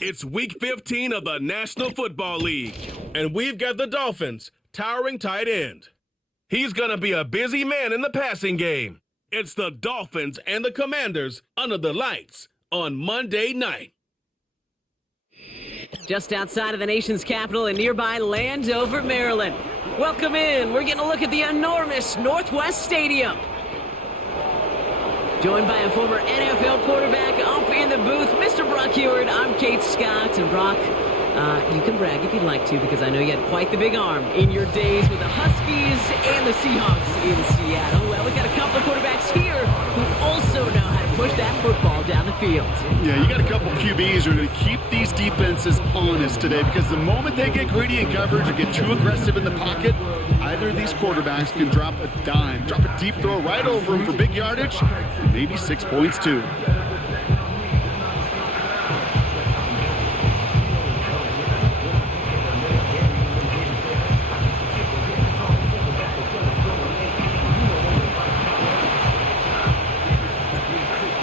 It's Week 15 of the National Football League, and we've got the Dolphins' towering tight end. He's going to be a busy man in the passing game. It's the Dolphins and the Commanders under the lights on Monday night. Just outside of the nation's capital in nearby Landover, Maryland. Welcome in. We're getting a look at the enormous Northwest Stadium. Joined by a former NFL quarterback up in the booth, Mr. Brock Heward. I'm Kate Scott. And Brock, you can brag if you'd like to, because I know you had quite the big arm in your days with the Huskies and the Seahawks in Seattle. Well, we got a couple of quarterbacks here who also know how to push that football down the field. Yeah, you got a couple QBs who are going to keep these defenses honest today, because the moment they get greedy in coverage or get too aggressive in the pocket, either of these quarterbacks can drop a dime, drop a deep throw right over them for big yardage, and maybe 6 points too.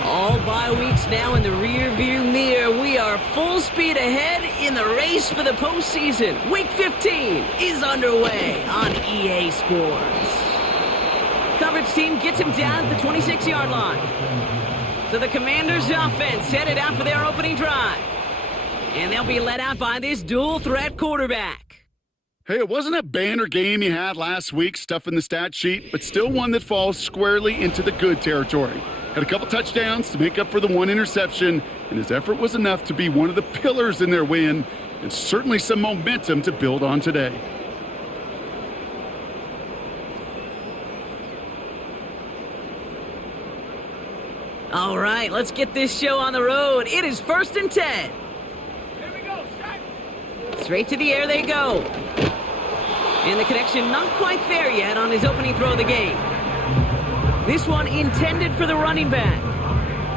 All bye weeks now in the rearview mirror. We are full speed ahead in the race for the postseason. Week 15 is underway on EA Sports. Coverage team gets him down at the 26-yard line. So the Commanders' offense headed out for their opening drive. And they'll be led out by this dual-threat quarterback. Hey, it wasn't a banner game he had last week, stuff in the stat sheet, but still one that falls squarely into the good territory. Had a couple touchdowns to make up for the one interception, and his effort was enough to be one of the pillars in their win, and certainly some momentum to build on today. All right, let's get this show on the road. It is 1st and 10. Here we go, shot. Straight to the air they go. And the connection not quite there yet on his opening throw of the game. This one intended for the running back.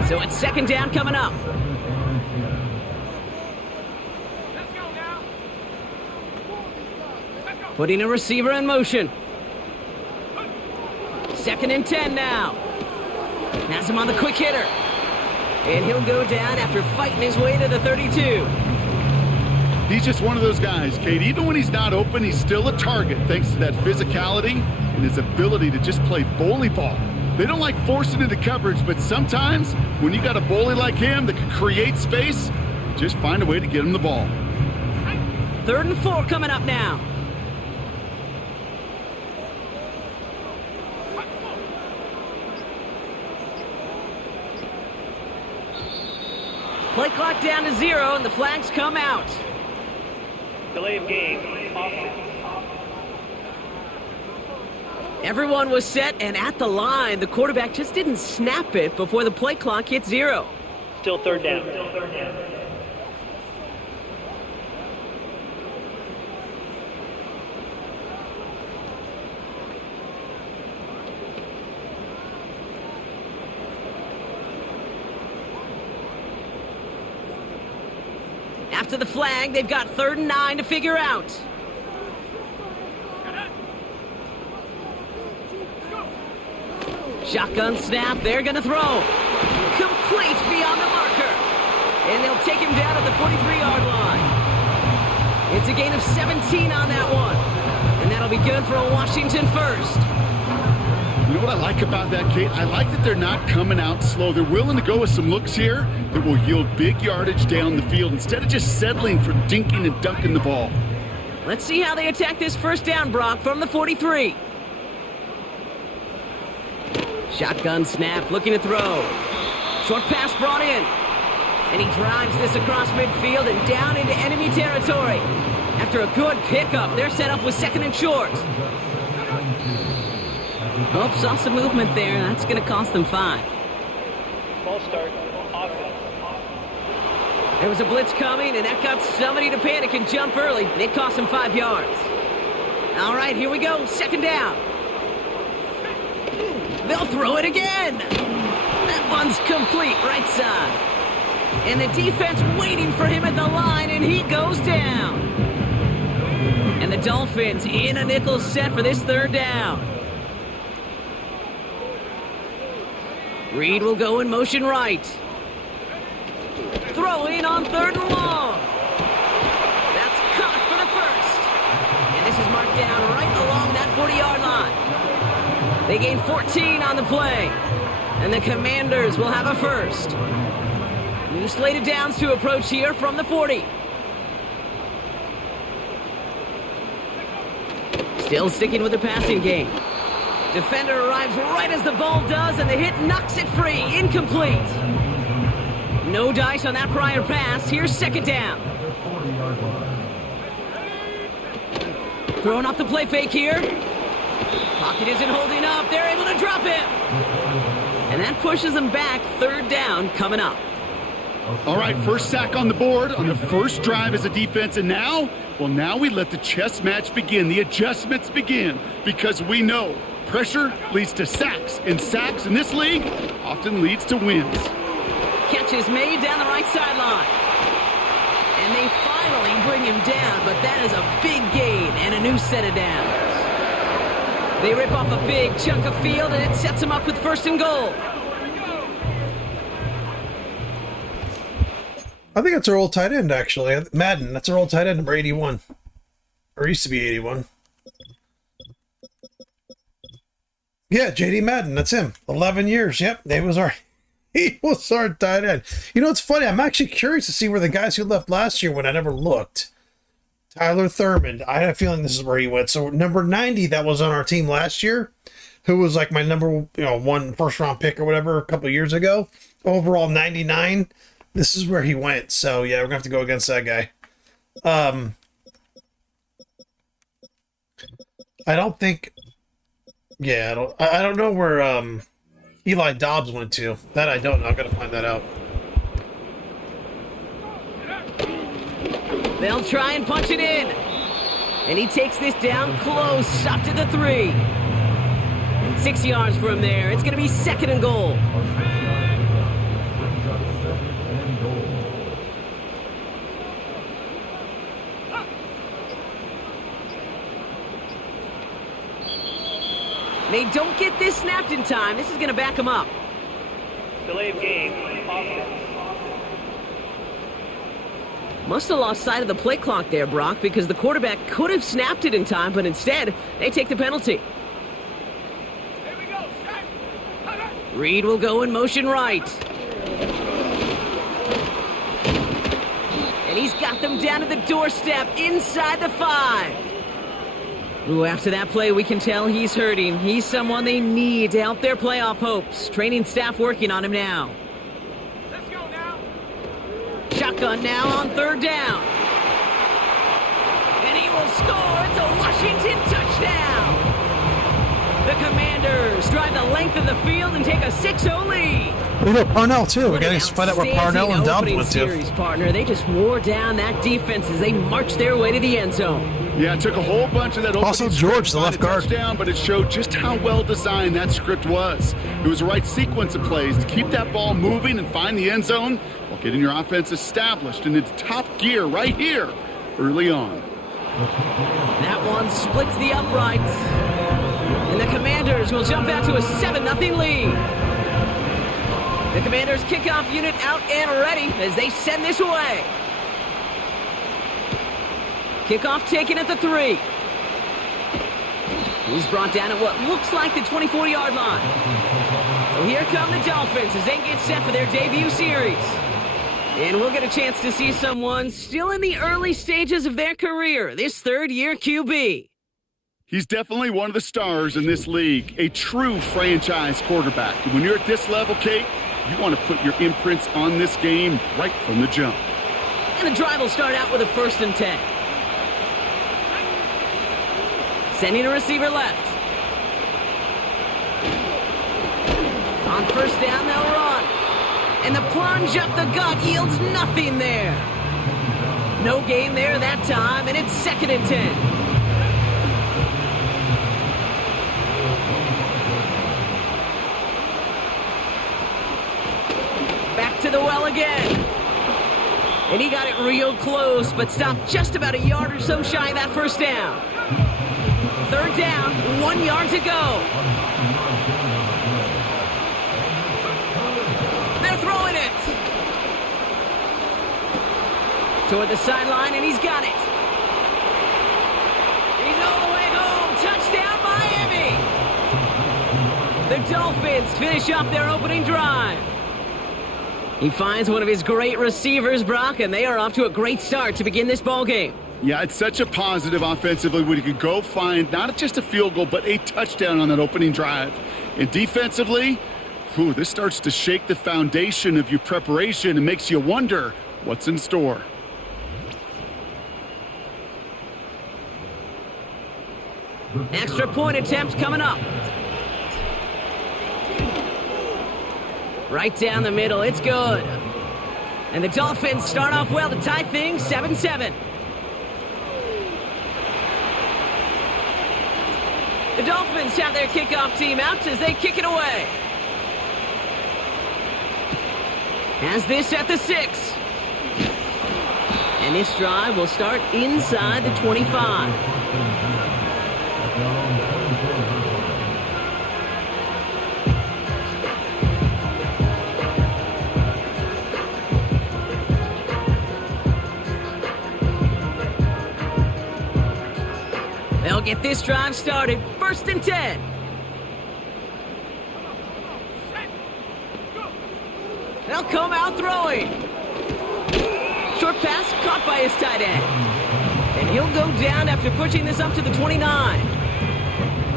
So it's 2nd down coming up. Let's go now. Let's go. Putting a receiver in motion. 2nd and 10 now. Has him on the quick hitter. And he'll go down after fighting his way to the 32. He's just one of those guys, Kate. Even when he's not open, he's still a target thanks to that physicality and his ability to just play bully ball. They don't like forcing into coverage, but sometimes when you got a bully like him that can create space, just find a way to get him the ball. 3rd and 4 coming up now. Play clock down to 0, and the flags come out. Delay of game. Offense. Everyone was set and at the line. The quarterback just didn't snap it before the play clock hit 0. Still 3rd down. After the flag, they've got 3rd and 9 to figure out. Shotgun snap, they're going to throw. Complete beyond the marker. And they'll take him down at the 43-yard line. It's a gain of 17 on that one. And that'll be good for a Washington first. You know what I like about that, Kate? I like that they're not coming out slow. They're willing to go with some looks here that will yield big yardage down the field instead of just settling for dinking and dunking the ball. Let's see how they attack this 1st down, Brock, from the 43. Shotgun snap, looking to throw. Short pass brought in. And he drives this across midfield and down into enemy territory. After a good pickup, they're set up with 2nd and short. Oh, saw some movement there. That's going to cost them 5. Ball start. Offense. There was a blitz coming, and that got somebody to panic and jump early. It cost them 5 yards. All right, here we go. 2nd down. They'll throw it again. That one's complete, right side. And the defense waiting for him at the line, and he goes down. And the Dolphins in a nickel set for this 3rd down. Reed will go in motion right. Throw in on 3rd and long. They gain 14 on the play. And the Commanders will have a first. New slated downs to approach here from the 40. Still sticking with the passing game. Defender arrives right as the ball does, and the hit knocks it free. Incomplete. No dice on that prior pass. Here's second down. Throwing off the play fake here. Pocket isn't holding up. They're able to drop it. And that pushes them back. Third down coming up. All right, first sack on the board on the first drive as a defense, and now we let the chess match begin, the adjustments begin, because we know pressure leads to sacks, and sacks in this league often leads to wins. Catch is made down the right sideline. And they finally bring him down, but that is a big gain and a new set of downs. They rip off a big chunk of field, and it sets them up with first and goal. I think that's our old tight end, actually. Madden, that's our old tight end, number 81. Or used to be 81. Yeah, J.D. Madden, that's him. 11 years, yep. He was our tight end. You know, it's funny. I'm actually curious to see where the guys who left last year went. I never looked. Tyler Thurman, I had a feeling this is where he went. So number 90 that was on our team last year, who was like my number one first round pick or whatever a couple of years ago. Overall 99. This is where he went. So yeah, we're gonna have to go against that guy. I don't think. Yeah, I don't know where Eli Dobbs went to. That I don't know. I gotta find that out. They'll try and punch it in. And he takes this down close, up to the 3. 6 yards from there. It's going to be second and goal. They don't get this snapped in time. This is going to back them up. Delay of game, offense. Must have lost sight of the play clock there, Brock, because the quarterback could have snapped it in time, but instead, they take the penalty. Here we go, set. Reed will go in motion right. And he's got them down to the doorstep inside the 5. Ooh, after that play, we can tell he's hurting. He's someone they need to help their playoff hopes. Training staff working on him now. Let's go now. Shotgun now on third down. And he will score. It's a Washington touchdown. The Commanders drive the length of the field and take a 6-0 lead. We got Parnell, too. We got to find out where Parnell and Dobbs went to. Series, partner. They just wore down that defense as they marched their way to the end zone. Yeah, it took a whole bunch of that opening also George, the left guard, touchdown, but it showed just how well designed that script was. It was the right sequence of plays to keep that ball moving and find the end zone while getting your offense established in its top gear right here early on. That one splits the uprights. And the Commanders will jump out to a 7-0 lead. The Commanders kickoff unit out and ready as they send this away. Kickoff taken at the 3. He's brought down at what looks like the 24-yard line. So here come the Dolphins as they get set for their debut series. And we'll get a chance to see someone still in the early stages of their career, this third-year QB. He's definitely one of the stars in this league, a true franchise quarterback. And when you're at this level, Kate, you want to put your imprints on this game right from the jump. And the drive will start out with a 1st and 10. Sending a receiver left. On first down, they'll run. And the plunge up the gut yields nothing there. No gain there that time, and it's 2nd and 10. Back to the well again. And he got it real close, but stopped just about a yard or so shy of that first down. 3rd down, 1 yard to go. They're throwing it. Toward the sideline, and he's got it. He's all the way home. Touchdown, Miami. Dolphins finish off their opening drive. He finds one of his great receivers, Brock, and they are off to a great start to begin this ball game. Yeah, it's such a positive offensively when you can go find not just a field goal, but a touchdown on that opening drive. And defensively, this starts to shake the foundation of your preparation and makes you wonder what's in store. Extra point attempt coming up. Right down the middle, it's good. And the Dolphins start off well to tie things 7-7. The Dolphins have their kickoff team out as they kick it away. Has this at the 6. And this drive will start inside the 25. They'll get this drive started. 1st and 10. They'll come out throwing. Short pass caught by his tight end. And he'll go down after pushing this up to the 29.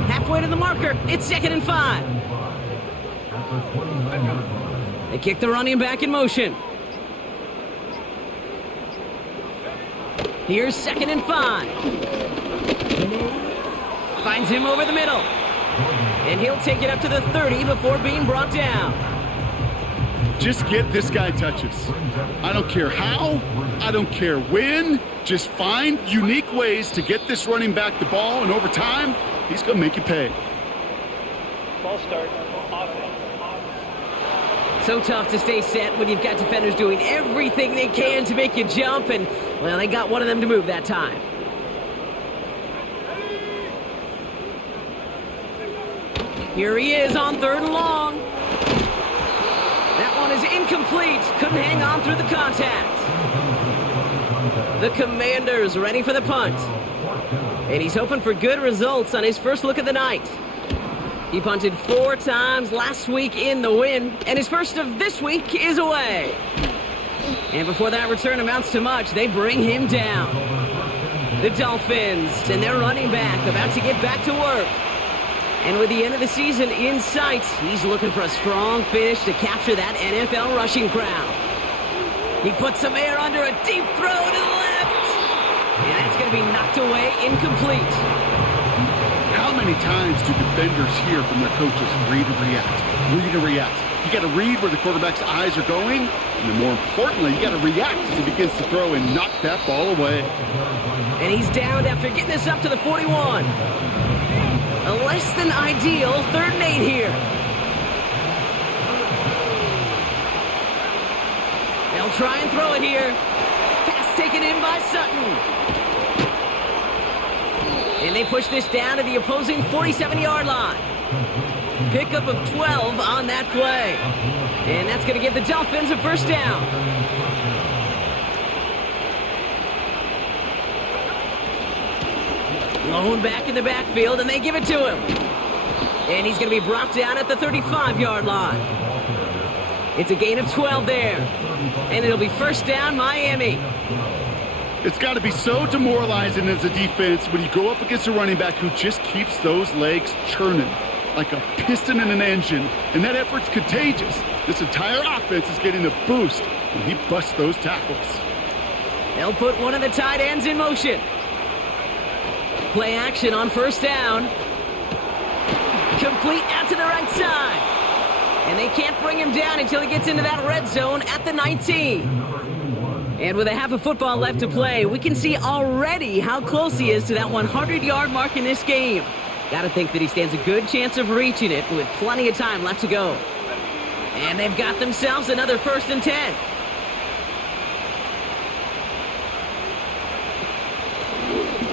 Halfway to the marker. It's 2nd and 5. They kick the running back in motion. Here's 2nd and 5. Finds him over the middle. And he'll take it up to the 30 before being brought down. Just get this guy touches. I don't care how, I don't care when. Just find unique ways to get this running back the ball, and over time, he's going to make you pay. Ball start, offense. So tough to stay set when you've got defenders doing everything they can to make you jump, and, well, they got one of them to move that time. Here he is on 3rd and long. That one is incomplete. Couldn't hang on through the contact. The Commanders ready for the punt. And he's hoping for good results on his first look of the night. He punted 4 times last week in the win, and his first of this week is away. And before that return amounts to much, they bring him down. The Dolphins and their running back about to get back to work. And with the end of the season in sight, he's looking for a strong finish to capture that NFL rushing crown. He puts some air under a deep throw to the left. And that's going to be knocked away incomplete. How many times do defenders hear from their coaches, read and react, read and react? You got to read where the quarterback's eyes are going, and then more importantly, you got to react as he begins to throw and knock that ball away. And he's downed after getting this up to the 41. A less than ideal 3rd and 8 here. They'll try and throw it here. Pass taken in by Sutton. And they push this down to the opposing 47-yard line. Pickup of 12 on that play. And that's going to give the Dolphins a 1st down. Lone back in the backfield, and they give it to him. And he's going to be brought down at the 35-yard line. It's a gain of 12 there. And it'll be 1st down, Miami. It's got to be so demoralizing as a defense when you go up against a running back who just keeps those legs churning like a piston in an engine. And that effort's contagious. This entire offense is getting a boost when he busts those tackles. They'll put one of the tight ends in motion. Play action on 1st down. Complete out to the right side. And they can't bring him down until he gets into that red zone at the 19. And with a half a football left to play, we can see already how close he is to that 100-yard mark in this game. Got to think that he stands a good chance of reaching it with plenty of time left to go. And they've got themselves another 1st and 10.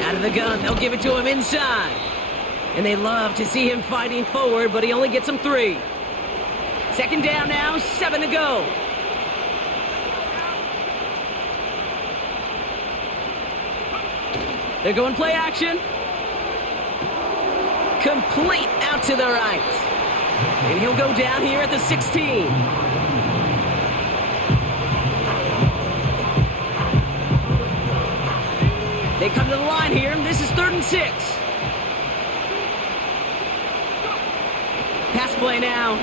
Out of the gun, they'll give it to him inside. And they love to see him fighting forward, but he only gets them 3. 2nd down now, 7 to go. They're going play action. Complete out to the right. And he'll go down here at the 16. They come to the line here. This is 3rd and 6. Pass play now.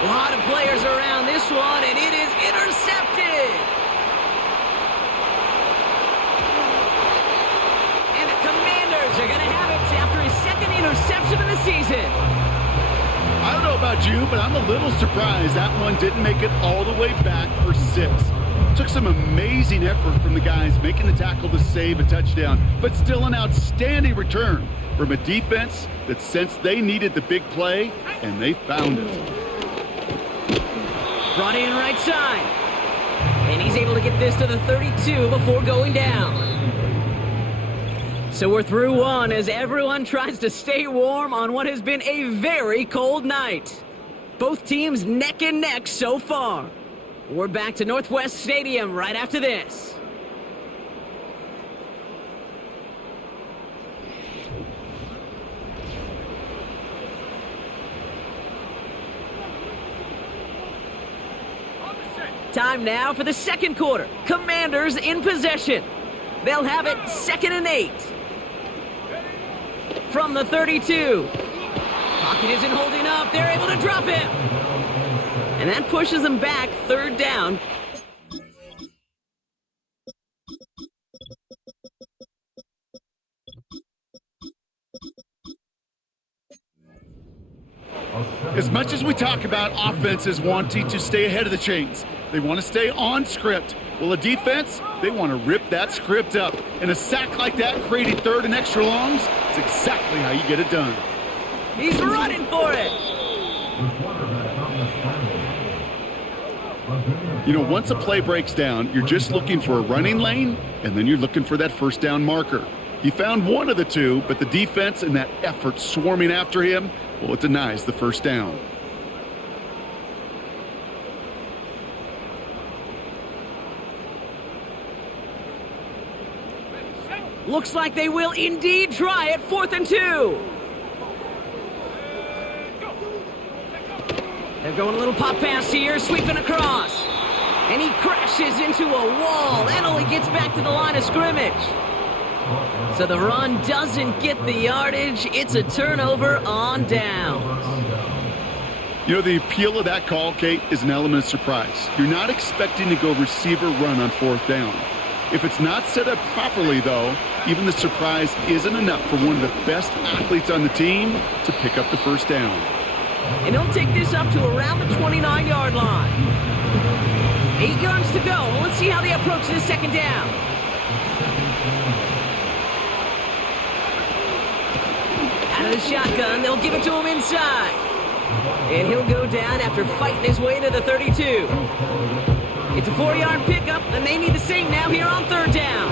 A lot of players around this one, and it is intercepted. And the Commanders are going to have it after his 2nd interception of the season. I don't know about you, but I'm a little surprised that one didn't make it all the way back for 6. Took some amazing effort from the guys making the tackle to save a touchdown, but still an outstanding return from a defense that sensed they needed the big play, and they found it. Brought in right side. And he's able to get this to the 32 before going down. So we're through one as everyone tries to stay warm on what has been a very cold night. Both teams neck and neck so far. We're back to Northwest Stadium right after this. Time now for the 2nd quarter. Commanders in possession. They'll have it 2nd and 8. From the 32. Pocket isn't holding up. They're able to drop him. And that pushes them back 3rd down. As much as we talk about offenses wanting to stay ahead of the chains, they want to stay on script. Well, a defense, they want to rip that script up. And a sack like that, creating 3rd and extra longs, it's exactly how you get it done. He's running for it. You know, once a play breaks down, you're just looking for a running lane, and then you're looking for that 1st down marker. He found one of the two, but the defense and that effort swarming after him, well, it denies the 1st down. Looks like they will indeed try it 4th and 2. They're going a little pop pass here, sweeping across. And he crashes into a wall and only gets back to the line of scrimmage. So the run doesn't get the yardage. It's a turnover on downs. You know, the appeal of that call, Kate, is an element of surprise. You're not expecting to go receiver run on 4th down. If it's not set up properly, though, even the surprise isn't enough for one of the best athletes on the team to pick up the 1st down. And he'll take this up to around the 29-yard line. 8 yards to go. Let's see how they approach this 2nd down. Out of the shotgun, they'll give it to him inside. And he'll go down after fighting his way to the 32. It's a 4-yard pickup, and they need the same now here on 3rd down.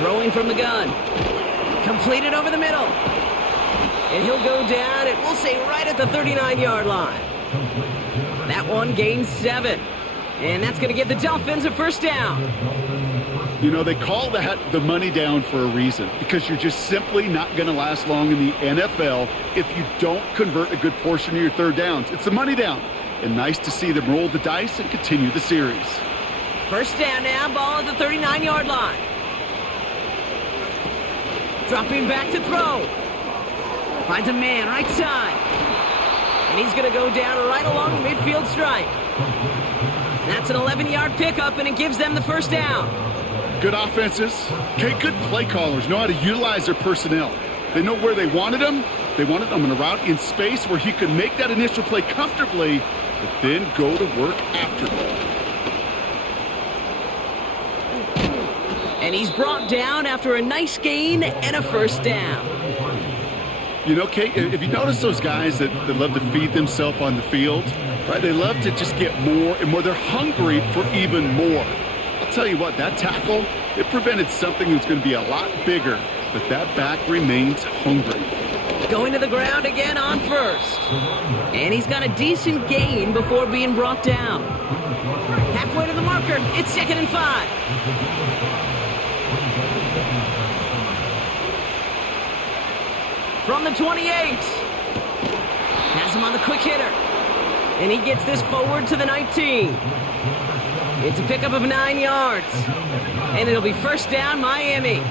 Throwing from the gun. Completed over the middle. And he'll go down, and we'll say right at the 39-yard line. That one gains 7. And that's going to give the Dolphins a 1st down. You know, they call that the money down for a reason, because you're just simply not going to last long in the NFL if you don't convert a good portion of your 3rd downs. It's the money down. And nice to see them roll the dice and continue the series. 1st down now, ball at the 39-yard line. Dropping back to throw. Finds a man right side. And he's going to go down right along the midfield stripe. That's an 11-yard pickup, and it gives them the 1st down. Good offenses. Okay, good play callers know how to utilize their personnel. They know where they wanted them. They wanted them on a route in space where he could make that initial play comfortably, but then go to work after. And he's brought down after a nice gain and a 1st down. You know, Kate, if you notice those guys that love to feed themselves on the field, right? They love to just get more and more. They're hungry for even more. I'll tell you what, that tackle, it prevented something that's going to be a lot bigger, but that back remains hungry. Going to the ground again on 1st. And he's got a decent gain before being brought down. Halfway to the marker. pressure. It's 2nd and 5. From the 28. Has him on the quick hitter. And he gets this forward to the 19. It's a pickup of 9 yards. And it'll be first down, Miami.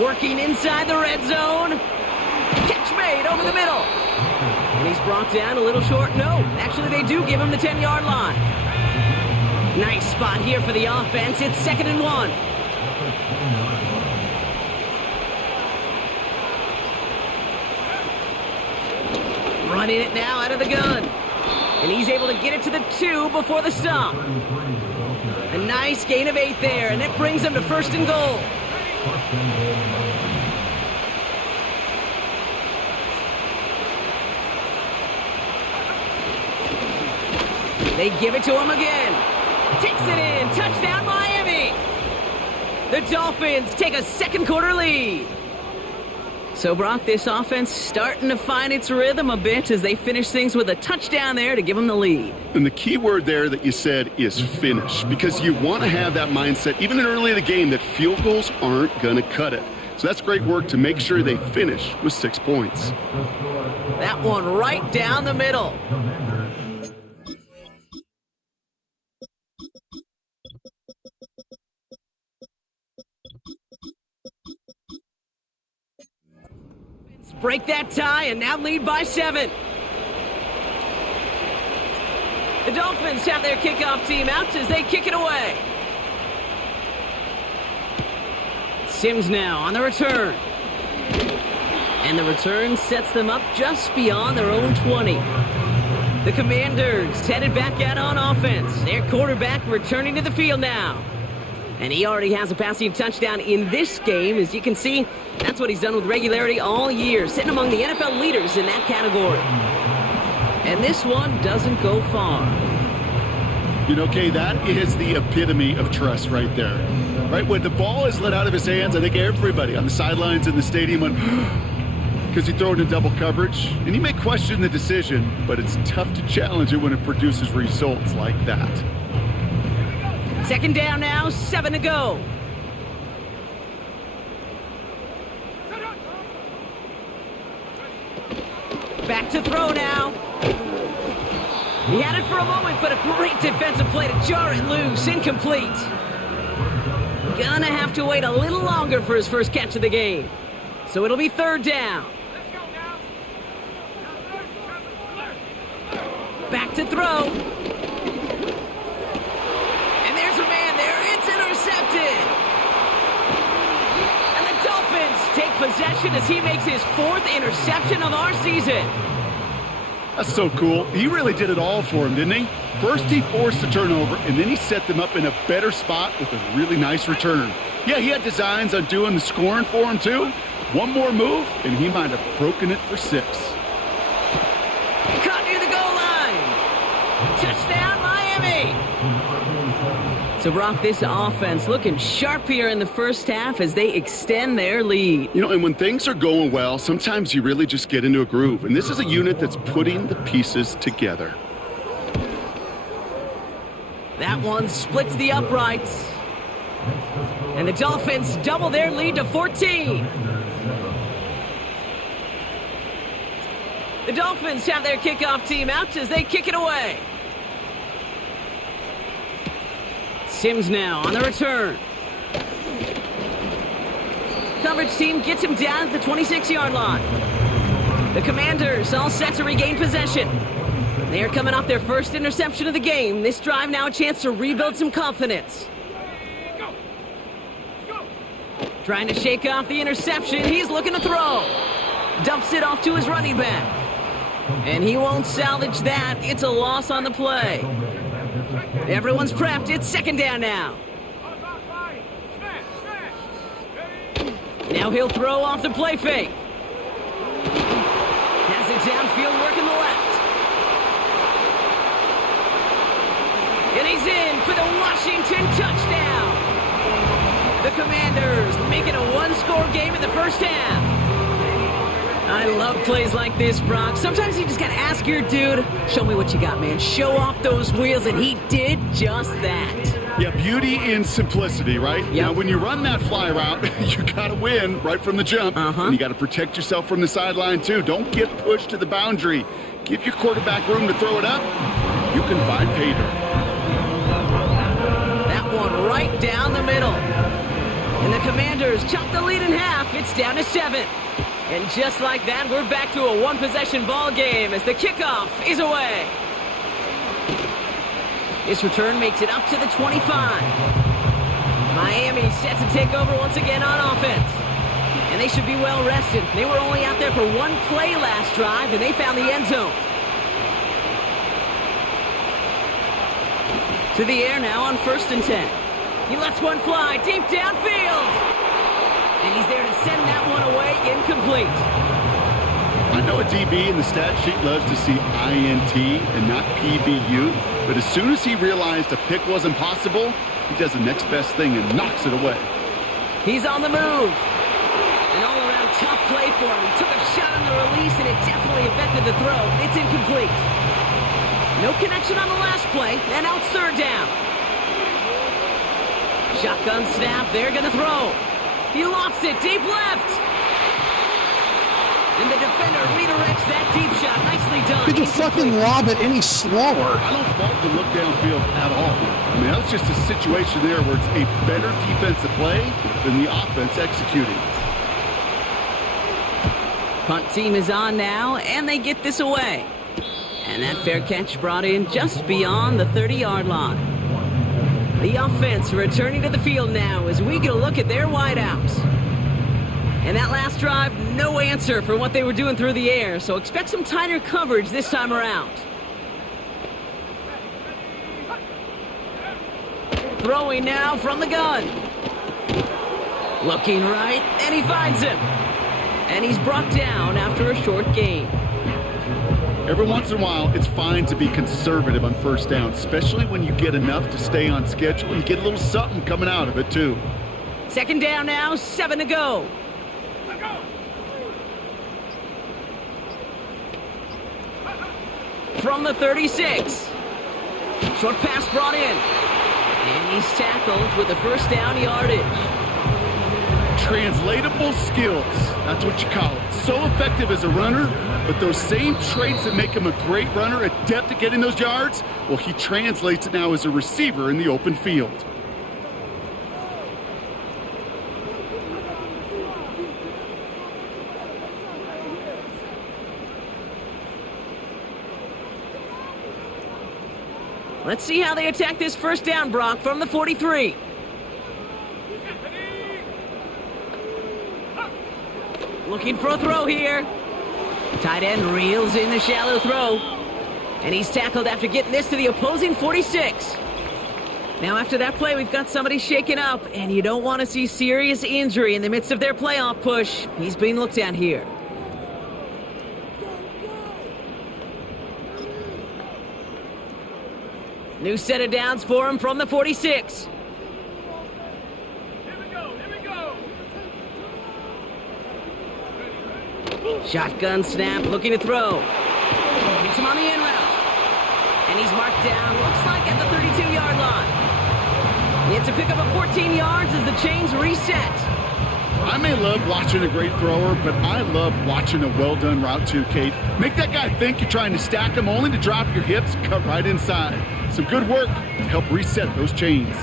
Working inside the red zone. Catch made over the middle. And he's brought down a little short. No, actually they do give him the 10-yard line. Nice spot here for the offense. It's 2nd and 1. Running it now out of the gun. And he's able to get it to the 2 before the stop. A nice gain of 8 there, and it brings them to 1st and goal. They give it to him again. Takes it in. Touchdown, Miami. The Dolphins take a second quarter lead. So, Brock, this offense starting to find its rhythm a bit as they finish things with a touchdown there to give them the lead. And the key word there that you said is finish, because you want to have that mindset, even in early in the game, that field goals aren't going to cut it. So that's great work to make sure they finish with 6 points. That one right down the middle. Break that tie and now lead by 7. The Dolphins have their kickoff team out as they kick it away. Sims now on the return. And the return sets them up just beyond their own 20. The Commanders headed back out on offense. Their quarterback returning to the field now. And he already has a passing touchdown in this game. As you can see, that's what he's done with regularity all year, sitting among the NFL leaders in that category. And this one doesn't go far. You know, Kay, that is the epitome of trust right there. Right? When the ball is let out of his hands, I think everybody on the sidelines in the stadium went, because he threw it in double coverage. And you may question the decision, but it's tough to challenge it when it produces results like that. 2nd down now, 7 to go. Back to throw now. He had it for a moment, but a great defensive play to jar it loose. Incomplete. Gonna have to wait a little longer for his first catch of the game. So it'll be 3rd down. Back to throw. And there's a man there. It's intercepted. And the Dolphins take possession as he makes his 4th interception of our season. That's so cool. He really did it all for him, didn't he? First he forced the turnover, and then he set them up in a better spot with a really nice return. Yeah, he had designs on doing the scoring for him, too. One more move, and he might have broken it for 6. Caught near the goal line. Touchdown, Miami. So, Brock, this offense looking sharp here in the first half as they extend their lead. You know, and when things are going well, sometimes you really just get into a groove. And this is a unit that's putting the pieces together. That one splits the uprights. And the Dolphins double their lead to 14. The Dolphins have their kickoff team out as they kick it away. Sims now on the return. Coverage team gets him down at the 26-yard line. The Commanders all set to regain possession. They are coming off their first interception of the game. This drive now a chance to rebuild some confidence. Trying to shake off the interception. He's looking to throw. Dumps it off to his running back. And he won't salvage that. It's a loss on the play. Everyone's prepped. It's 2nd down now. Now he'll throw off the play fake. Has it downfield working the left. And he's in for the Washington touchdown. The Commanders making a one-score game in the first half. I love plays like this, Brock. Sometimes you just gotta ask your dude, show me what you got, man. Show off those wheels, and he did just that. Yeah, beauty in simplicity, right? Yep. Now, when you run that fly route, you got to win right from the jump. And you got to protect yourself from the sideline, too. Don't get pushed to the boundary. Give your quarterback room to throw it up. You can find pay dirt. That one right down the middle. And the Commanders chop the lead in half. It's down to 7. And just like that, we're back to a one-possession ball game as the kickoff is away. This return makes it up to the 25. Miami set to take over once again on offense. And they should be well rested. They were only out there for one play last drive, and they found the end zone. To the air now on 1st and 10. He lets one fly deep downfield. And he's there to send that one away incomplete. I know a DB in the stat sheet loves to see INT and not PBU, but as soon as he realized a pick wasn't possible, he does the next best thing and knocks it away. He's on the move. An all-around tough play for him. He took a shot on the release, and it definitely affected the throw. It's incomplete. No connection on the last play, and now it's 3rd down. Shotgun snap, they're going to throw. He lofts it deep left. And the defender redirects that deep shot. Nicely done. Could you fucking lob it any slower? I don't fault the look downfield at all. I mean, that's just a situation there where it's a better defensive play than the offense executing. Punt team is on now, and they get this away. And that fair catch brought in just beyond the 30-yard line. The offense returning to the field now as we get a look at their wideouts. And that last drive, no answer for what they were doing through the air, so expect some tighter coverage this time around. Throwing now from the gun. Looking right, and he finds him. And he's brought down after a short gain. Every once in a while, it's fine to be conservative on 1st down, especially when you get enough to stay on schedule and get a little something coming out of it, too. 2nd down now, 7 to go. From the 36. Short pass brought in. And he's tackled with the 1st down yardage. Translatable skills. That's what you call it. So effective as a runner, but those same traits that make him a great runner, adept at getting those yards, well, he translates it now as a receiver in the open field. Let's see how they attack this 1st down, Brock, from the 43. Looking for a throw here. Tight end reels in the shallow throw. And he's tackled after getting this to the opposing 46. Now after that play, we've got somebody shaken up, and you don't want to see serious injury in the midst of their playoff push. He's being looked at here. New set of downs for him from the 46. Here we go. Shotgun snap, looking to throw. Gets him on the in route. And he's marked down, looks like at the 32-yard line. It's a pickup of 14 yards as the chains reset. I may love watching a great thrower, but I love watching a well-done route too, Kate. Make that guy think you're trying to stack him only to drop your hips, cut right inside. Some good work to help reset those chains.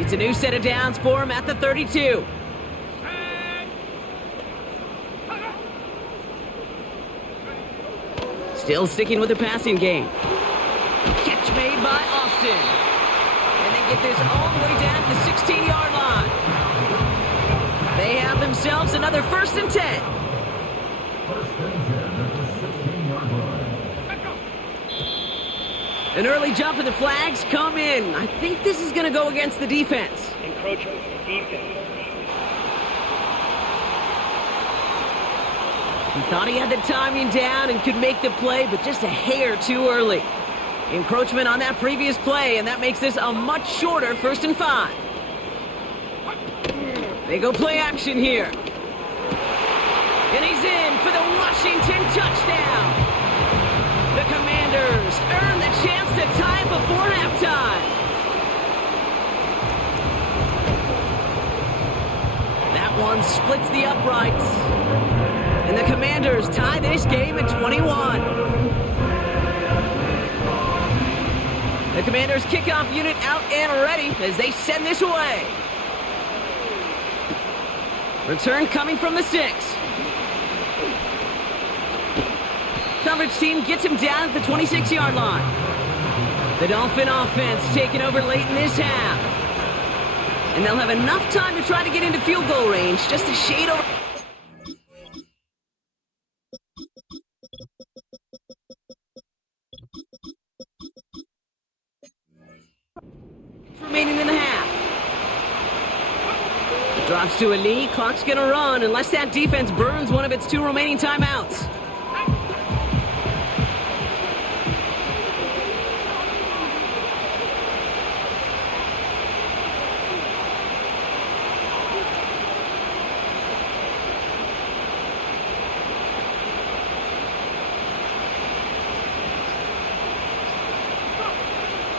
It's a new set of downs for him at the 32. Still sticking with the passing game. Catch made by Austin. And they get this all the way down to the 16-yard line. They have themselves another 1st and 10. An early jump and the flags come in. I think this is going to go against the defense. Encroachment defense. He thought he had the timing down and could make the play, but just a hair too early. Encroachment on that previous play, and that makes this a much shorter 1st and 5. They go play action here. And he's in for the Washington touchdown. The Commanders earn the chance to tie it before halftime. That one splits the uprights. And the Commanders tie this game at 21. The Commanders kickoff unit out and ready as they send this away. Return coming from the 6. Coverage team gets him down at the 26-yard line. The Dolphin offense taking over late in this half. And they'll have enough time to try to get into field goal range, just a shade over. Remaining in the half. Drops to a knee, clock's gonna run unless that defense burns one of its 2 remaining timeouts.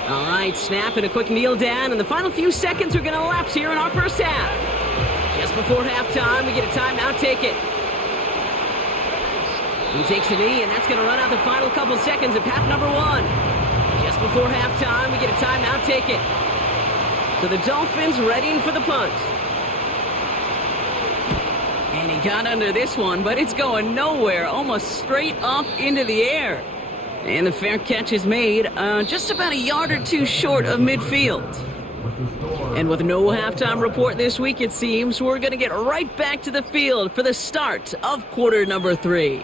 All right, snap and a quick kneel down, and the final few seconds are going to elapse here in our first half. Just before halftime, we get a timeout ticket. He takes a knee, and that's going to run out the final couple seconds of half number 1. Just before halftime, we get a timeout ticket. So the Dolphins readying for the punt. And he got under this one, but it's going nowhere, almost straight up into the air. And the fair catch is made just about a yard or 2 short of midfield. And with no halftime report this week, it seems, we're going to get right back to the field for the start of quarter number 3.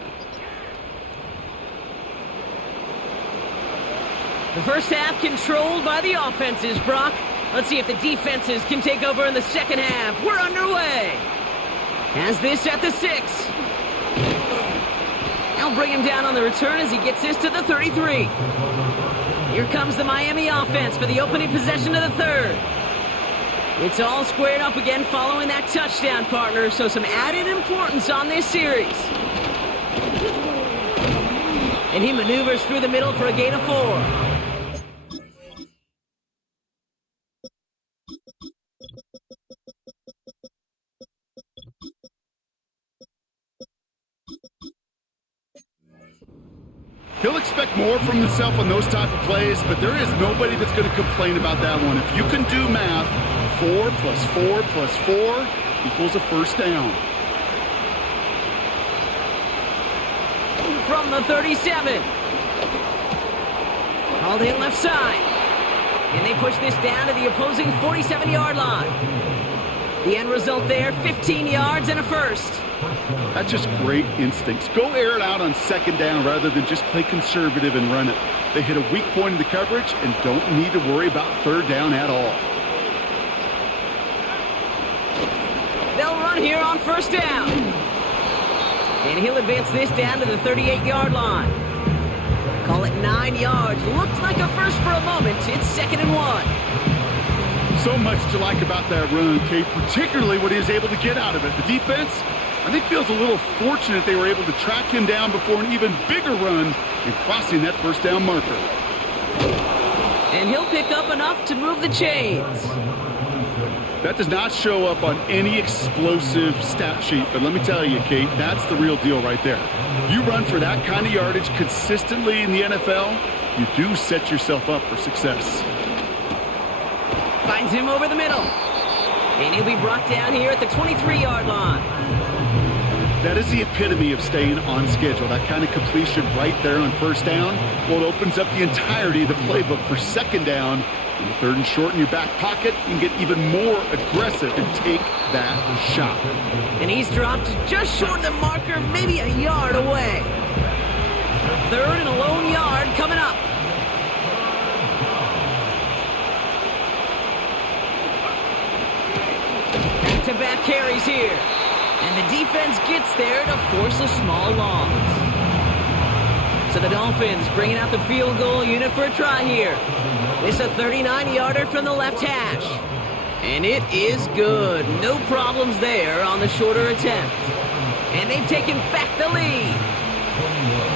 The first half controlled by the offenses, Brock. Let's see if the defenses can take over in the second half. We're underway. Has this at the 6. They'll bring him down on the return as he gets this to the 33. Here comes the Miami offense for the opening possession of the 3rd. It's all squared up again following that touchdown, partner, so some added importance on this series. And he maneuvers through the middle for a gain of 4. He'll expect more from himself on those type of plays, but there is nobody that's going to complain about that one. If you can do math, 4 plus 4 plus 4 equals a first down. From the 37. Called in left side. And they push this down to the opposing 47-yard line. The end result there, 15 yards and a first. That's just great instincts. Go air it out on second down rather than just play conservative and run it. They hit a weak point in the coverage and don't need to worry about third down at all. They'll run here on first down. And he'll advance this down to the 38-yard line. Call it 9 yards. Looked like a first for a moment. It's 2nd and 1. So much to like about that run, Kate, particularly what he was able to get out of it. The defense, I think, feels a little fortunate they were able to track him down before an even bigger run in crossing that first down marker. And he'll pick up enough to move the chains. That does not show up on any explosive stat sheet, but let me tell you, Kate, that's the real deal right there. You run for that kind of yardage consistently in the NFL, you do set yourself up for success. Finds him over the middle. And he'll be brought down here at the 23-yard line. That is the epitome of staying on schedule. That kind of completion right there on first down. Well, it opens up the entirety of the playbook for second down. In the 3rd and short in your back pocket, you can get even more aggressive and take that shot. And he's dropped just short of the marker, maybe a yard away. 3rd and a lone yard coming up. Back-to-back carries here. And the defense gets there to force a small loss. So the Dolphins bringing out the field goal unit for a try here. It's a 39-yarder from the left hash. And it is good. No problems there on the shorter attempt. And they've taken back the lead.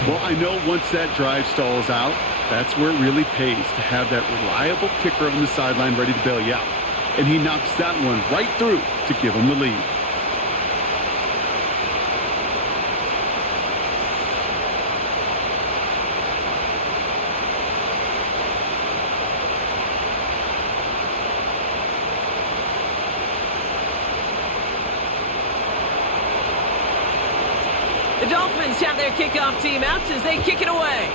Well, I know once that drive stalls out, that's where it really pays to have that reliable kicker on the sideline ready to bail you out. And he knocks that one right through to give him the lead. The Dolphins have their kickoff team out as they kick it away.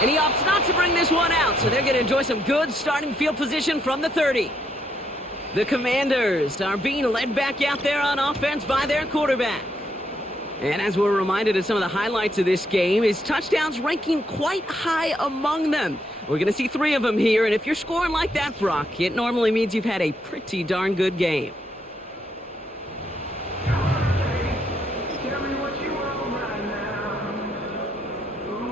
And he opts not to bring this one out, so they're going to enjoy some good starting field position from the 30. The Commanders are being led back out there on offense by their quarterback. And as we're reminded of some of the highlights of this game, his touchdowns ranking quite high among them. We're going to see 3 of them here, and if you're scoring like that, Brock, it normally means you've had a pretty darn good game.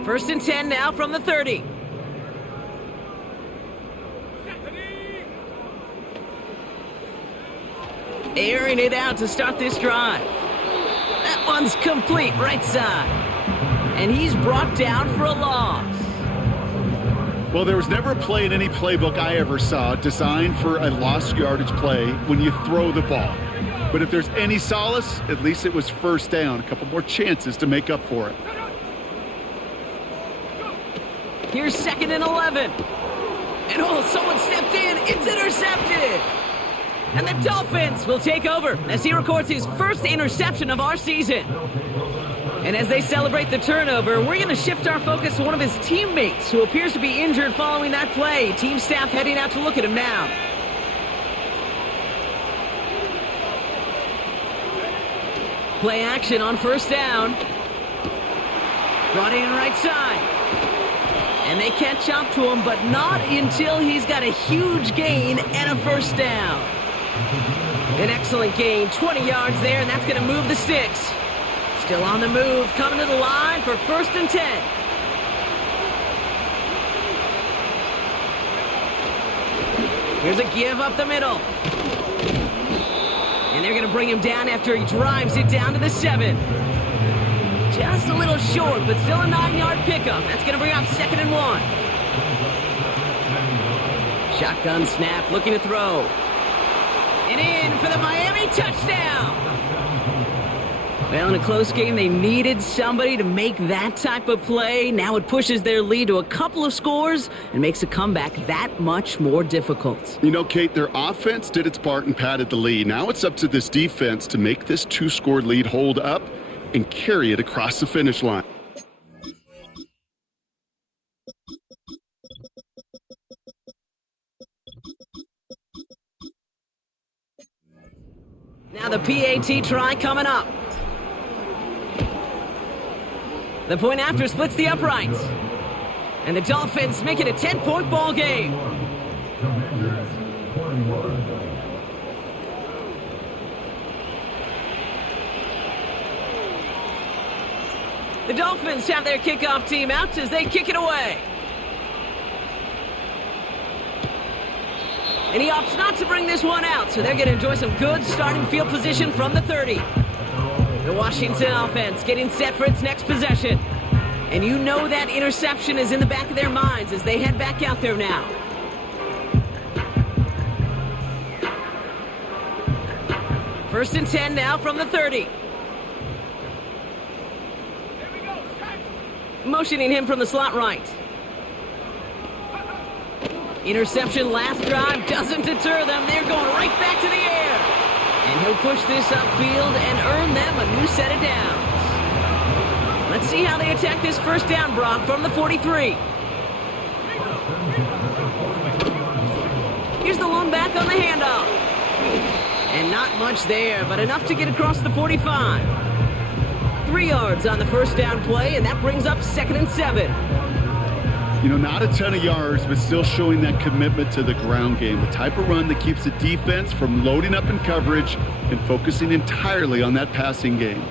First and 10 now from the 30. Airing it out to start this drive. That one's complete, right side. And he's brought down for a loss. Well, there was never a play in any playbook I ever saw designed for a lost yardage play when you throw the ball. But if there's any solace, at least it was first down. A couple more chances to make up for it. Here's 2nd and 11. And oh, someone stepped in. It's intercepted. And the Dolphins will take over as he records his first interception of our season. And as they celebrate the turnover, we're going to shift our focus to one of his teammates who appears to be injured following that play. Team staff heading out to look at him now. Play action on first down. Brought in right side. And they catch up to him, but not until he's got a huge gain and a first down. An excellent gain, 20 yards there, and that's going to move the sticks. Still on the move, coming to the line for 1st and 10. Here's a give up the middle. And they're going to bring him down after he drives it down to the 7. Just a little short, but still a 9-yard pickup. That's going to bring up 2nd and 1. Shotgun snap, looking to throw. And in for the Miami touchdown. Well, in a close game, they needed somebody to make that type of play. Now it pushes their lead to a couple of scores and makes a comeback that much more difficult. You know, Kate, their offense did its part and padded the lead. Now it's up to this defense to make this 2-score lead hold up and carry it across the finish line. Now the PAT try coming up. The point after splits the uprights. And the Dolphins make it a 10-point ball game. The Dolphins have their kickoff team out as they kick it away. And he opts not to bring this one out, so they're going to enjoy some good starting field position from the 30. The Washington offense getting set for its next possession. And you know that interception is in the back of their minds as they head back out there now. First and 10 now from the 30. Motioning him from the slot right. Interception last drive doesn't deter them. They're going right back to the air. And he'll push this upfield and earn them a new set of downs. Let's see how they attack this first down, Brock, from the 43. Here's the lone back on the handoff. And not much there, but enough to get across the 45. 3 yards on the first down play, and that brings up 2nd and 7. Not a ton of yards, but still showing that commitment to the ground game. The type of run that keeps the defense from loading up in coverage and focusing entirely on that passing game.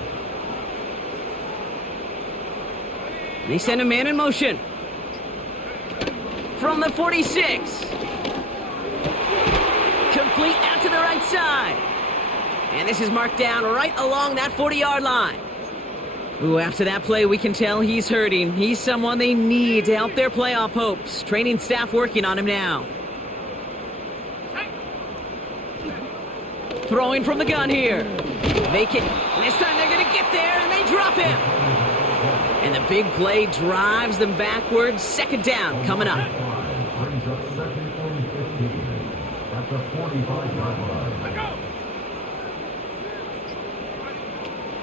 They send a man in motion. From the 46. Complete out to the right side. And this is marked down right along that 40-yard line. Ooh, after that play, we can tell he's hurting. He's someone they need to help their playoff hopes. Training staff working on him now. Throwing from the gun here. Make it. This time they're going to get there, and they drop him. And the big play drives them backwards. Second down coming up. Brings up second and 15 at the 45-yard line.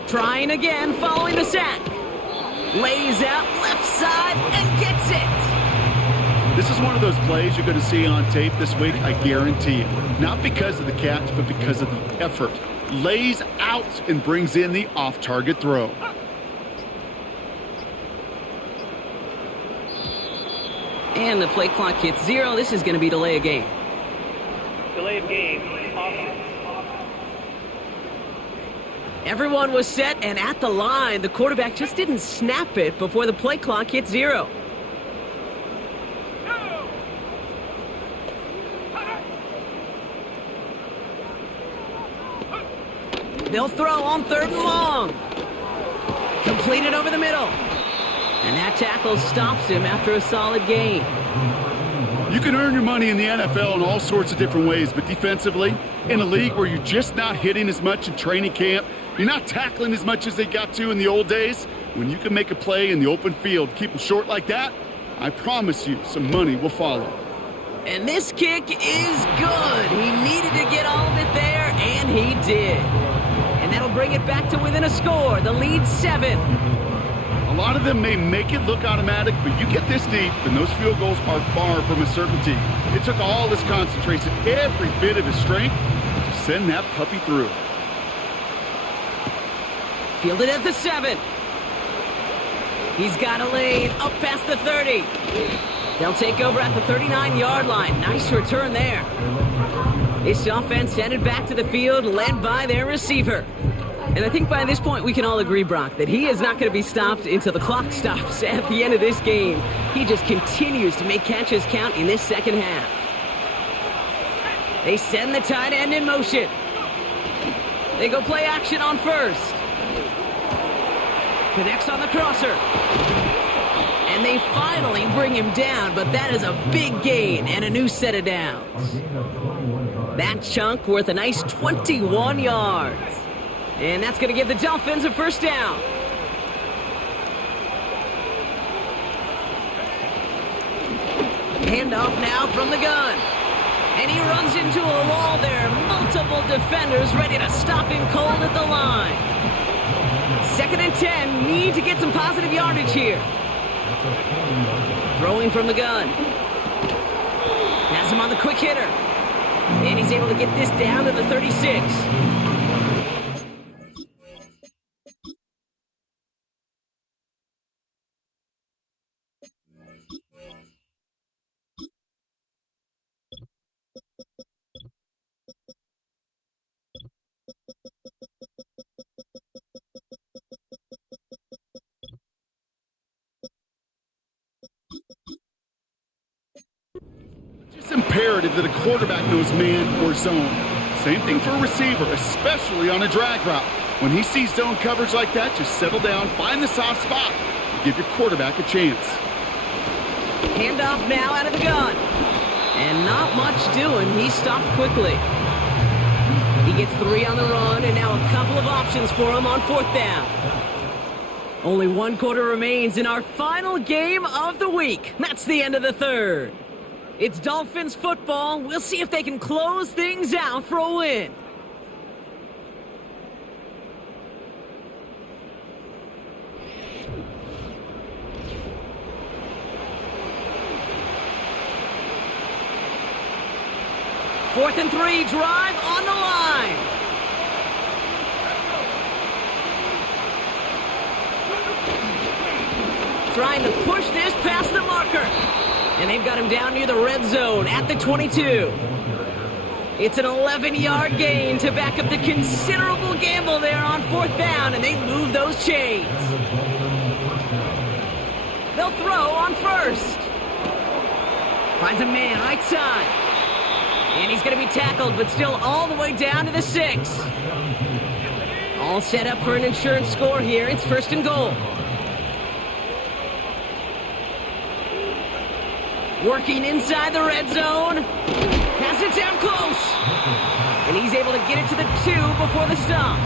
Trying again, following the sack. Lays out left side and gets it. This is one of those plays you're going to see on tape this week, I guarantee you. Not because of the catch, but because of the effort. Lays out and brings in the off-target throw. And the play clock hits 0. This is going to be delay of game. Delay of game. Offense. Everyone was set and at the line. The quarterback just didn't snap it before the play clock hit 0. They'll throw on 3rd and long. Completed over the middle. And that tackle stops him after a solid gain. You can earn your money in the NFL in all sorts of different ways, but defensively, in a league where you're just not hitting as much in training camp, you're not tackling as much as they got to in the old days, when you can make a play in the open field, keep them short like that, I promise you some money will follow. And this kick is good. He needed to get all of it there, and he did. And that'll bring it back to within a score. The lead 7. A lot of them may make it look automatic, but you get this deep, and those field goals are far from a certainty. It took all his concentration, every bit of his strength, to send that puppy through. Fielded at the 7. He's got a lane up past the 30. They'll take over at the 39-yard line. Nice return there. This offense headed back to the field, led by their receiver. And I think by this point we can all agree, Brock, that he is not going to be stopped until the clock stops at the end of this game. He just continues to make catches count in this second half. They send the tight end in motion. They go play action on 1st. Connects on the crosser. And they finally bring him down, but that is a big gain and a new set of downs. That chunk worth a nice 21 yards. And that's going to give the Dolphins a first down. Handoff now from the gun. And he runs into a wall there. Multiple defenders ready to stop him cold at the line. 2nd and 10. Need to get some positive yardage here. Throwing from the gun. Has him on the quick hitter. And he's able to get this down to the 36. It's imperative that a quarterback knows man or zone. Same thing for a receiver, especially on a drag route. When he sees zone coverage like that, just settle down, find the soft spot, and give your quarterback a chance. Handoff now out of the gun. And not much doing. He stopped quickly. He gets 3 on the run, and now a couple of options for him on 4th down. Only 1 quarter remains in our final game of the week. That's the end of the 3rd. It's Dolphins football. We'll see if they can close things out for a win. Fourth and 3, drive on the line. Trying to push this past the mark. marker. And they've got him down near the red zone at the 22. It's an 11-yard gain to back up the considerable gamble there on 4th down, and they move those chains. They'll throw on 1st. Finds a man right side. And he's going to be tackled, but still all the way down to the 6. All set up for an insurance score here. It's 1st and goal. Working inside the red zone. Has it down close. And he's able to get it to the 2 before the stop.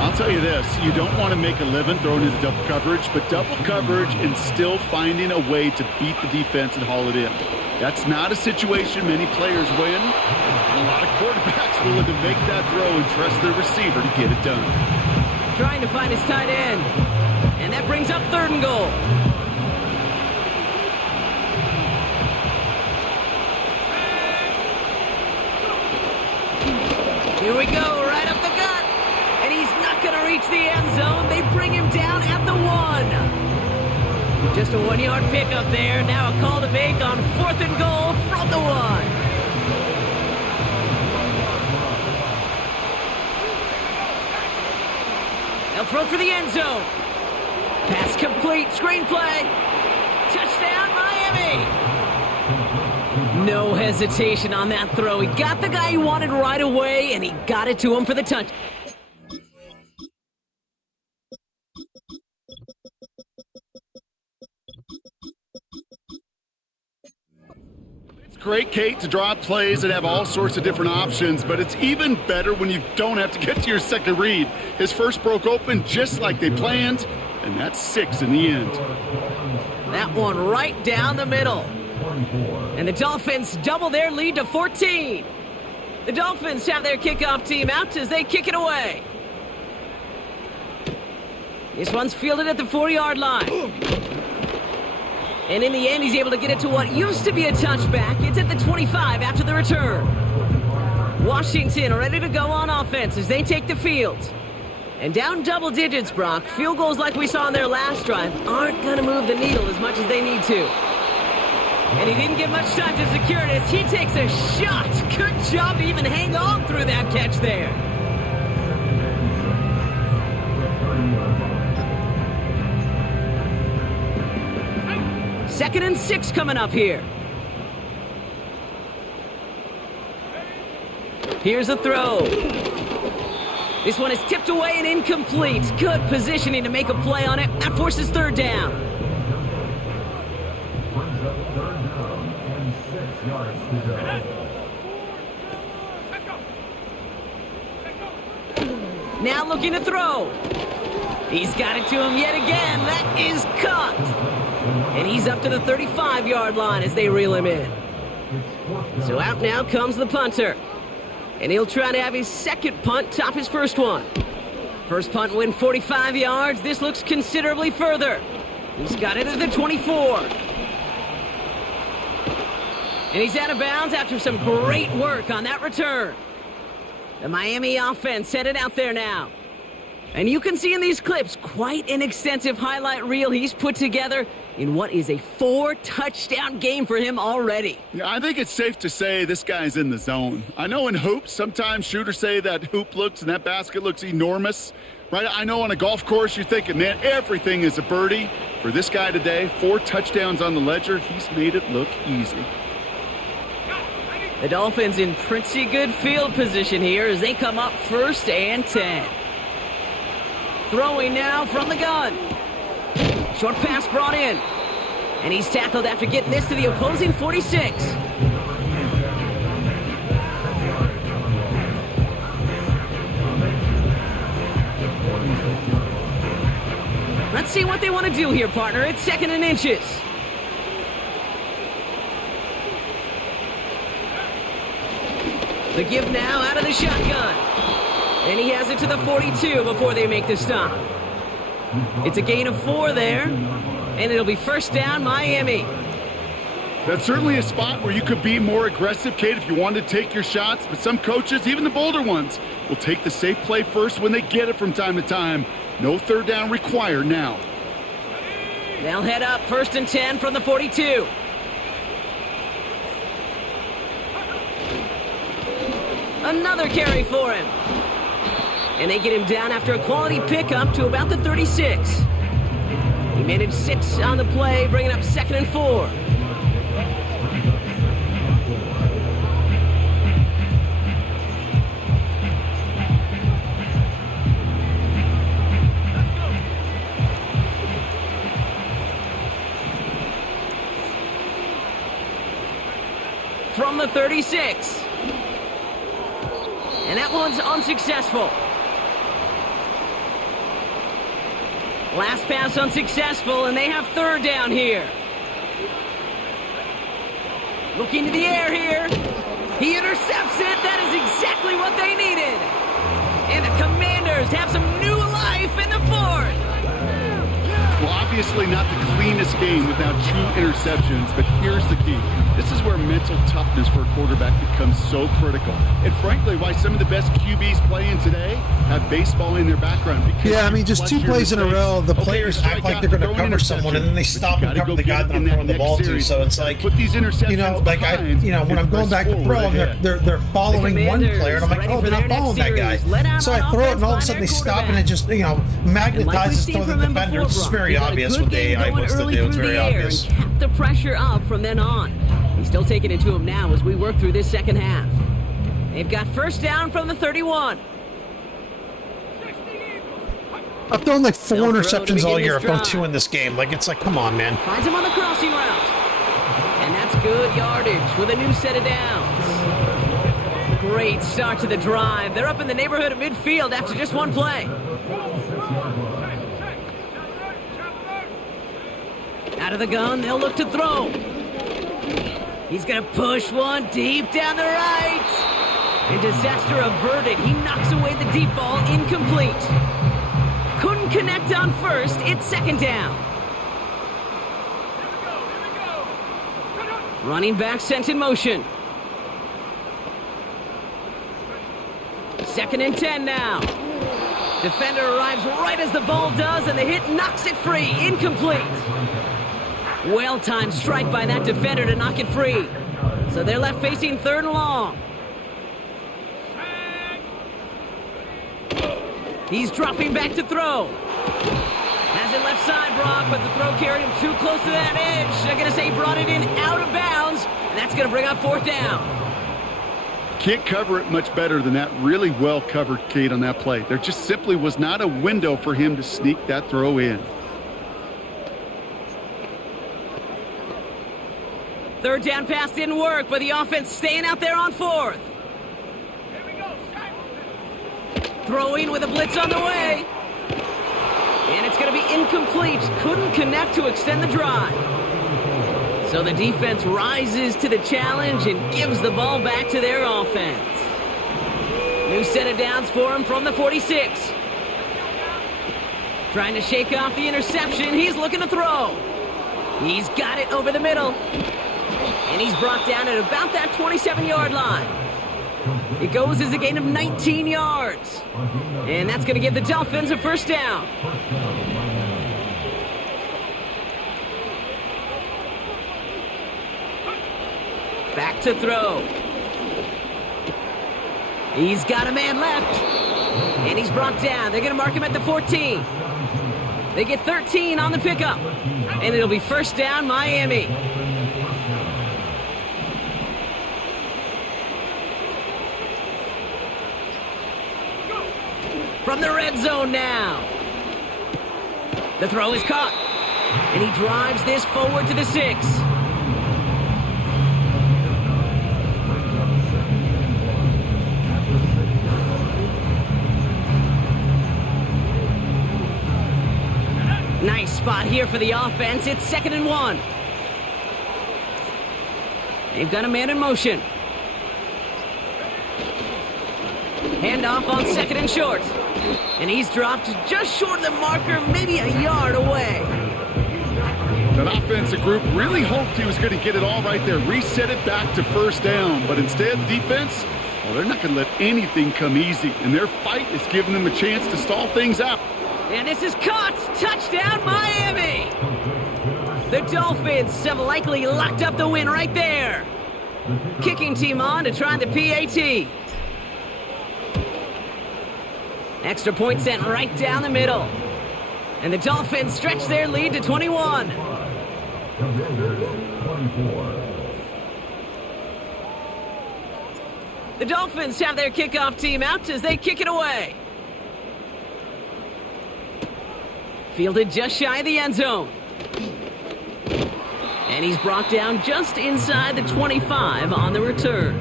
I'll tell you this, you don't want to make a living throwing into double coverage, but double coverage and still finding a way to beat the defense and haul it in. That's not a situation many players win, and a lot of quarterbacks willing to make that throw and trust their receiver to get it done. Trying to find his tight end. And that brings up 3rd and goal. Here we go, right up the gut. And he's not going to reach the end zone. They bring him down at the 1. Just a 1-yard pickup there. Now a call to make on 4th and goal from the 1. They'll throw for the end zone. Pass complete. Screenplay. Touchdown, Miami. No hesitation on that throw. He got the guy he wanted right away, and he got it to him for the touch. It's great, Kate, to draw up plays and have all sorts of different options, but it's even better when you don't have to get to your second read. His first broke open just like they planned, and that's 6 in the end. That one right down the middle. And the Dolphins double their lead to 14. The Dolphins have their kickoff team out as they kick it away. This one's fielded at the 4-yard line. And in the end, he's able to get it to what used to be a touchback. It's at the 25 after the return. Washington ready to go on offense as they take the field. And down double digits, Brock. Field goals like we saw on their last drive aren't going to move the needle as much as they need to. And he didn't get much time to secure it as he takes a shot. Good job to even hang on through that catch there. Second and 6 coming up here. Here's a throw. This one is tipped away and incomplete. Good positioning to make a play on it. That forces 3rd down. Now looking to throw. He's got it to him yet again. That is caught. And he's up to the 35-yard line as they reel him in. So out now comes the punter. And he'll try to have his second punt top his first one. First punt win 45 yards. This looks considerably further. He's got it at the 24. And he's out of bounds after some great work on that return. The Miami offense headed out there now. And you can see in these clips quite an extensive highlight reel he's put together in what is a 4-touchdown game for him already. Yeah, I think it's safe to say this guy's in the zone. I know in hoops, sometimes shooters say that hoop looks and that basket looks enormous, right? I know on a golf course you're thinking, man, everything is a birdie. For this guy today, 4 touchdowns on the ledger, he's made it look easy. The Dolphins in pretty good field position here as they come up 1st and 10. Throwing now from the gun. Short pass brought in. And he's tackled after getting this to the opposing 46. Let's see what they want to do here, partner. It's 2nd and inches. The give now out of the shotgun. And he has it to the 42 before they make the stop. It's a gain of 4 there. And it'll be 1st down, Miami. That's certainly a spot where you could be more aggressive, Kate, if you wanted to take your shots. But some coaches, even the bolder ones, will take the safe play first when they get it from time to time. No 3rd down required now. They'll head up 1st and 10 from the 42. Another carry for him. And they get him down after a quality pickup to about the 36. He managed 6 on the play, bringing up 2nd and 4. From the 36. And that one's unsuccessful. Last pass unsuccessful, and they have 3rd down here. Looking to the air here. He intercepts it. That is exactly what they needed. And the Commanders have some new life in the 4th. Well, obviously not the cleanest game without 2 interceptions, but here's the key. This is where mental toughness for a quarterback becomes so critical. And frankly, why some of the best QBs playing today have baseball in their background. Yeah, I mean, just 2 plays in a row, the players act like they're going to cover someone, and then they stop and cover the guy that I'm throwing the ball to. So it's like, put these interceptions like when I'm going back to throw, they're following one player, and I'm like, oh, they're not following that guy. So I throw it, and all of a sudden they stop, and it just, magnetizes to the defender. It's very obvious what the AI wants to do. It's very obvious. Kept the pressure up from then on. He's still taking it to him now as we work through this second half. They've got 1st down from the 31. I've thrown like 4 interceptions all year. I've thrown 2 in this game. Like, it's like, come on, man. Finds him on the crossing route. And that's good yardage with a new set of downs. Great start to the drive. They're up in the neighborhood of midfield after just 1 play. Out of the gun, they'll look to throw. He's going to push one deep down the right. And disaster averted. He knocks away the deep ball, incomplete. Couldn't connect on 1st. It's 2nd down. Running back sent in motion. 2nd and 10 now. Defender arrives right as the ball does, and the hit knocks it free. Incomplete. Well-timed strike by that defender to knock it free. So they're left facing 3rd and long. He's dropping back to throw. Has it left side, Brock, but the throw carried him too close to that edge. They're going to say he brought it in out of bounds, and that's going to bring up 4th down. Can't cover it much better than that really well-covered Kate on that play. There just simply was not a window for him to sneak that throw in. 3rd down pass didn't work, but the offense staying out there on 4th. Throwing with a blitz on the way. And it's going to be incomplete. Couldn't connect to extend the drive. So the defense rises to the challenge and gives the ball back to their offense. New set of downs for him from the 46. Trying to shake off the interception. He's looking to throw. He's got it over the middle. And he's brought down at about that 27-yard line. It goes as a gain of 19 yards. And that's going to give the Dolphins a 1st down. Back to throw. He's got a man left. And he's brought down. They're going to mark him at the 14. They get 13 on the pickup. And it'll be 1st down, Miami. From the red zone now. The throw is caught. And he drives this forward to the 6. Nice spot here for the offense. It's 2nd and 1. They've got a man in motion. Handoff on 2nd and short. And he's dropped just short of the marker, maybe a yard away. That offensive group really hoped he was going to get it all right there, reset it back to 1st down. But instead, the defense, well, they're not going to let anything come easy. And their fight is giving them a chance to stall things out. And this is caught. Touchdown, Miami. The Dolphins have likely locked up the win right there. Kicking team on to try the PAT. Extra point sent right down the middle. And the Dolphins stretch their lead to 21. Commanders 24. The Dolphins have their kickoff team out as they kick it away. Fielded just shy of the end zone. And he's brought down just inside the 25 on the return.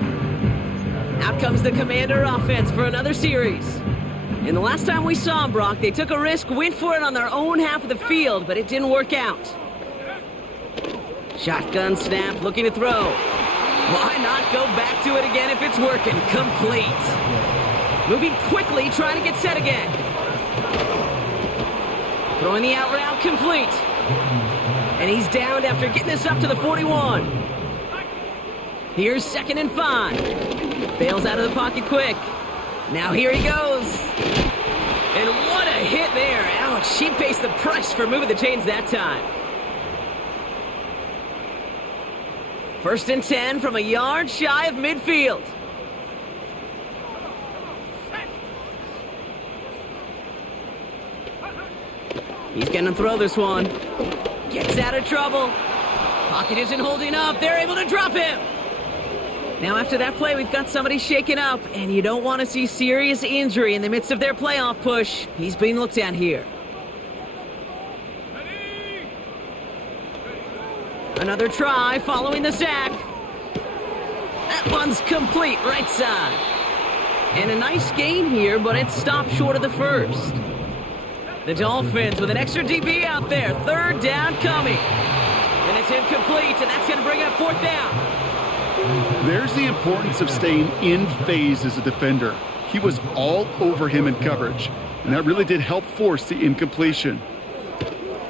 Out comes the Commander offense for another series. And the last time we saw them, Brock, they took a risk, went for it on their own half of the field, but it didn't work out. Shotgun snap, looking to throw. Why not go back to it again if it's working? Complete. Moving quickly, trying to get set again. Throwing the out route, complete. And he's downed after getting this up to the 41. Here's 2nd and 5. Bails out of the pocket quick. Now here he goes. And what a hit there. Ouch, she pays the price for moving the chains that time. 1st and 10 from a yard shy of midfield. He's gonna throw this one. Gets out of trouble. Pocket isn't holding up. They're able to drop him. Now after that play, we've got somebody shaken up, and you don't want to see serious injury in the midst of their playoff push. He's being looked at here. Another try following the sack. That one's complete, right side. And a nice gain here, but it stopped short of the first. The Dolphins with an extra DB out there. 3rd down coming. And it's incomplete, and that's going to bring up 4th down. There's the importance of staying in phase as a defender. He was all over him in coverage, and that really did help force the incompletion.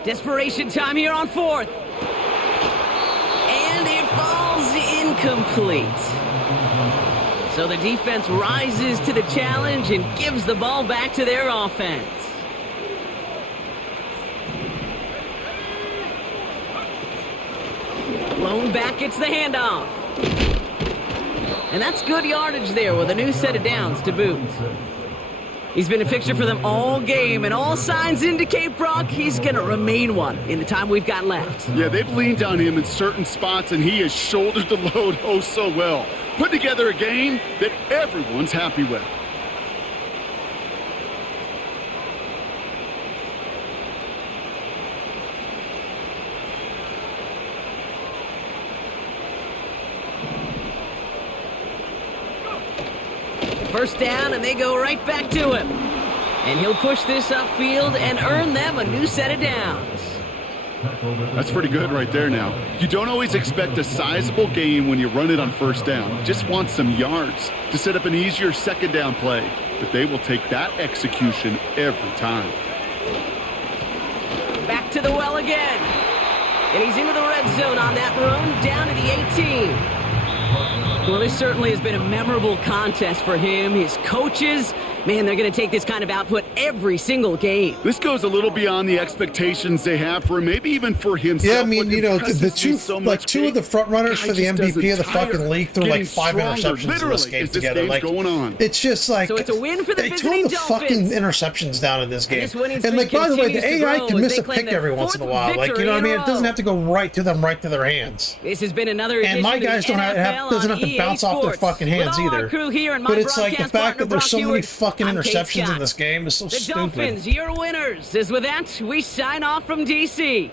Desperation time here on 4th. And it falls incomplete. So the defense rises to the challenge and gives the ball back to their offense. Blown back, gets the handoff. And that's good yardage there with a new set of downs to boot. He's been a fixture for them all game, and all signs indicate, Brock, he's going to remain one in the time we've got left. Yeah, they've leaned on him in certain spots, and he has shouldered the load oh so well. Put together a game that everyone's happy with. First down, and they go right back to him. And he'll push this upfield and earn them a new set of downs. That's pretty good right there now. You don't always expect a sizable gain when you run it on 1st down. You just want some yards to set up an easier 2nd down play. But they will take that execution every time. Back to the well again. And he's into the red zone on that run, down to the 18. Well, this certainly has been a memorable contest for him. His coaches, man, they're going to take this kind of output every single game. This goes a little beyond the expectations they have for him, maybe even for himself. Yeah, I mean, What you know, impresses the me two, so like much, two of the front runners guy for the just MVP of the doesn't tire. fucking league threw like Getting 5 stronger, interceptions in literally, this game as this together. game's Like, going on. it's just like So it's a win for the they visiting toned the fucking Dolphins. interceptions down in this game. this winning And streak like, by the way, the continues to AI grow can as miss they a claim pick their every once in a 4th while. Like, you victory know what I in mean? a It doesn't row. have to go right to them, right to their hands. This has been another edition And my of the guys doesn't NFL doesn't have on to EA bounce off their Sports. fucking hands With all our either. crew here and my But it's like the broadcast fact partner, that there's Brock so many Hewitt, fucking I'm Kate interceptions Scott. in this game is so The stupid. Dolphins, your winners. As with that, we sign off from DC.